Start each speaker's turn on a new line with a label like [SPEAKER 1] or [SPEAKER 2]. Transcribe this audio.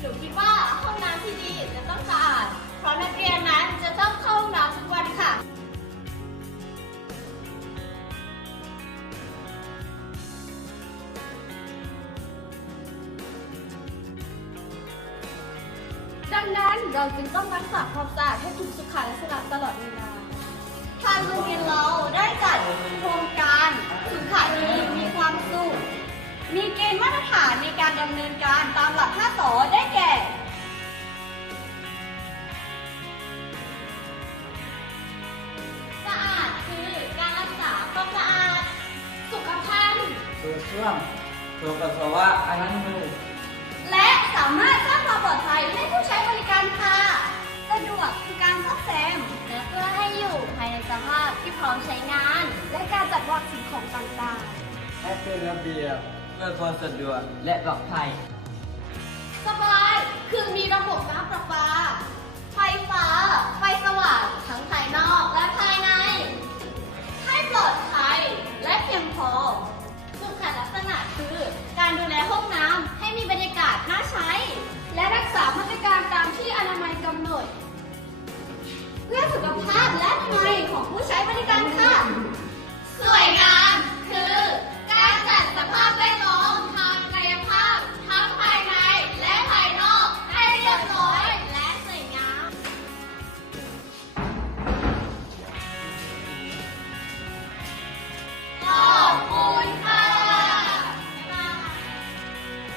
[SPEAKER 1] หนูคิดว่าห้องน้ำที่ดีจะต้องสะอาด เพราะนักเรียนนั้นจะต้องเข้าห้องน้ำทุกวันค่ะ ดังนั้นเราจึงต้องรักษาความสะอาดให้ถูกสุขลักษณะตลอดเวลาำเนินการตามหลัก 5สอได้แก่ สะอาดคือการรักษาความสะอาด สุขภัณฑ์
[SPEAKER 2] ตัวช่วงตัวปัสสาวะอันนั้นมือ
[SPEAKER 1] และสามารถสร้างความปลอดภัยให้ผู้ใช้บริการค่ะ สะดวกคือการซ่อมแซม และเพื่อให้อยู่ภายในสภาพที่พร้อมใช้งาน และการจัดวางสิ่งของต่างๆ
[SPEAKER 2] ให้เป็นระเบียบ เพื่อความสะดวกและปลอดภัย
[SPEAKER 1] สบาย คือมีระบบน้ำประปา